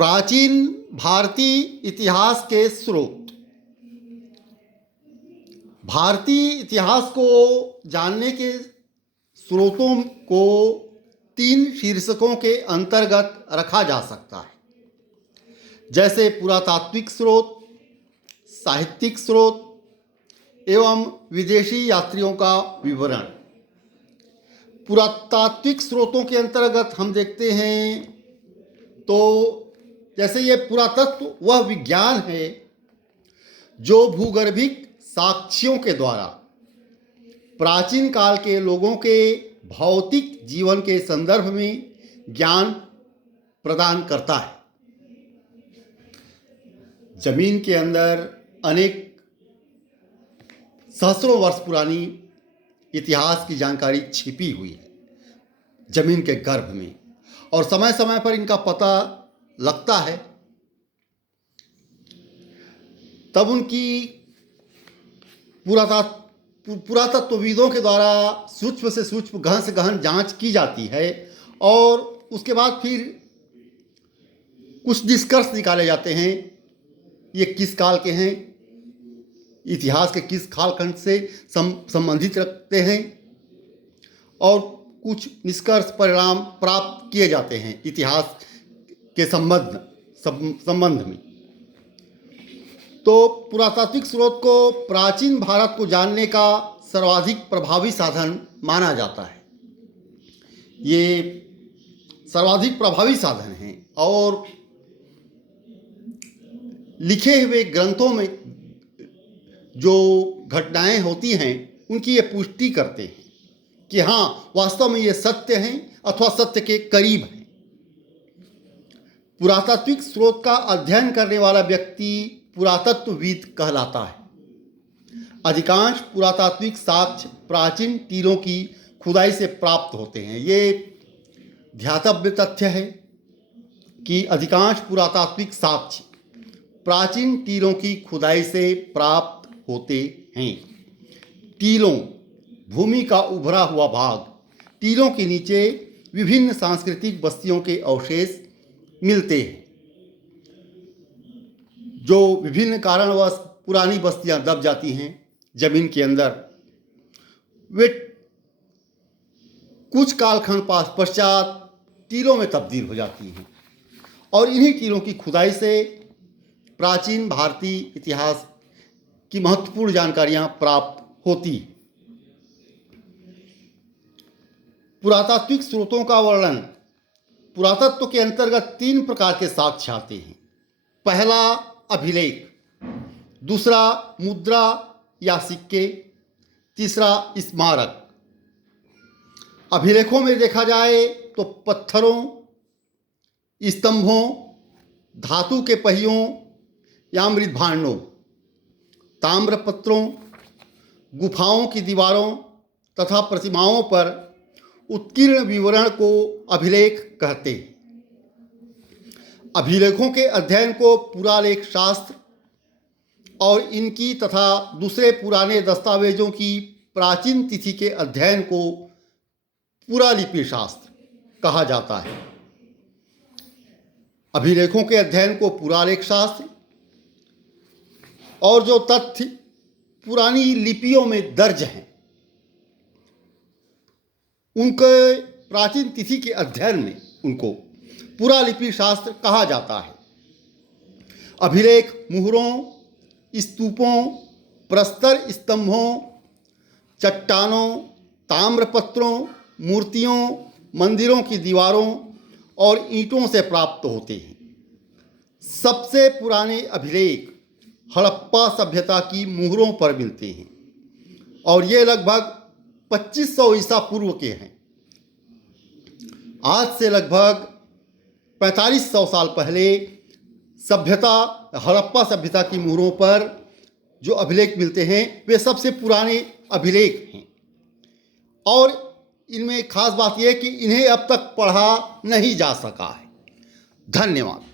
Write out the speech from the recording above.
प्राचीन भारतीय इतिहास के स्रोत। भारतीय इतिहास को जानने के स्रोतों को 3 शीर्षकों के अंतर्गत रखा जा सकता है, जैसे पुरातात्विक स्रोत, साहित्यिक स्रोत एवं विदेशी यात्रियों का विवरण। पुरातात्विक स्रोतों के अंतर्गत हम देखते हैं तो जैसे ये पुरातत्व वह विज्ञान है जो भूगर्भिक साक्ष्यों के द्वारा प्राचीन काल के लोगों के भौतिक जीवन के संदर्भ में ज्ञान प्रदान करता है। जमीन के अंदर अनेक सहस्रों वर्ष पुरानी इतिहास की जानकारी छिपी हुई है जमीन के गर्भ में, और समय समय पर इनका पता लगता है। तब उनकी पुरातत्वविदों के द्वारा सूक्ष्म से सूक्ष्म, गहन से गहन जांच की जाती है, और उसके बाद फिर कुछ निष्कर्ष निकाले जाते हैं। ये किस काल के हैं, इतिहास के किस कालखंड से संबंधित रखते हैं, और कुछ निष्कर्ष परिणाम प्राप्त किए जाते हैं इतिहास के संबंध में। तो पुरातात्विक स्रोत को प्राचीन भारत को जानने का सर्वाधिक प्रभावी साधन माना जाता है। ये सर्वाधिक प्रभावी साधन है, और लिखे हुए ग्रंथों में जो घटनाएं होती हैं उनकी ये पुष्टि करते हैं कि हाँ, वास्तव में ये सत्य हैं अथवा सत्य के करीब हैं। पुरातात्विक स्रोत का अध्ययन करने वाला व्यक्ति पुरातत्वविद कहलाता है। अधिकांश पुरातात्विक साक्ष्य प्राचीन टीलों की खुदाई से प्राप्त होते हैं। ये ध्यातव्य तथ्य है कि अधिकांश पुरातात्विक साक्ष्य प्राचीन टीलों की खुदाई से प्राप्त होते हैं। टीलों, भूमि का उभरा हुआ भाग, टीलों के नीचे विभिन्न सांस्कृतिक बस्तियों के अवशेष मिलते हैं, जो विभिन्न कारणवश पुरानी बस्तियां दब जाती हैं जमीन के अंदर। वे कुछ कालखंड पश्चात टीलों में तब्दील हो जाती हैं, और इन्हीं टीलों की खुदाई से प्राचीन भारतीय इतिहास की महत्वपूर्ण जानकारियां प्राप्त होती। पुरातात्विक स्रोतों का वर्णन। पुरातत्व के अंतर्गत 3 प्रकार के साक्ष्य आते हैं। पहला अभिलेख, दूसरा मुद्रा या सिक्के, तीसरा स्मारक। अभिलेखों में देखा जाए तो पत्थरों, स्तंभों, धातु के पहियों या मृद्भांडों, ताम्रपत्रों, गुफाओं की दीवारों तथा प्रतिमाओं पर उत्कीर्ण विवरण को अभिलेख कहते हैं। अभिलेखों के अध्ययन को पुरालेख शास्त्र और इनकी तथा दूसरे पुराने दस्तावेजों की प्राचीन तिथि के अध्ययन को पुरालिपि शास्त्र कहा जाता है। अभिलेखों के अध्ययन को पुरालेख शास्त्र, और जो तथ्य पुरानी लिपियों में दर्ज हैं उनके प्राचीन तिथि के अध्ययन में उनको पुरालिपि शास्त्र कहा जाता है। अभिलेख मुहरों, स्तूपों, प्रस्तर स्तंभों, चट्टानों, ताम्रपत्रों, मूर्तियों, मंदिरों की दीवारों और ईंटों से प्राप्त होते हैं। सबसे पुराने अभिलेख हड़प्पा सभ्यता की मुहरों पर मिलते हैं, और ये लगभग 2500 ईसा पूर्व के हैं। आज से लगभग 4500 साल पहले हड़प्पा सभ्यता की मुहरों पर जो अभिलेख मिलते हैं वे सबसे पुराने अभिलेख हैं, और इनमें खास बात यह है कि इन्हें अब तक पढ़ा नहीं जा सका है। धन्यवाद।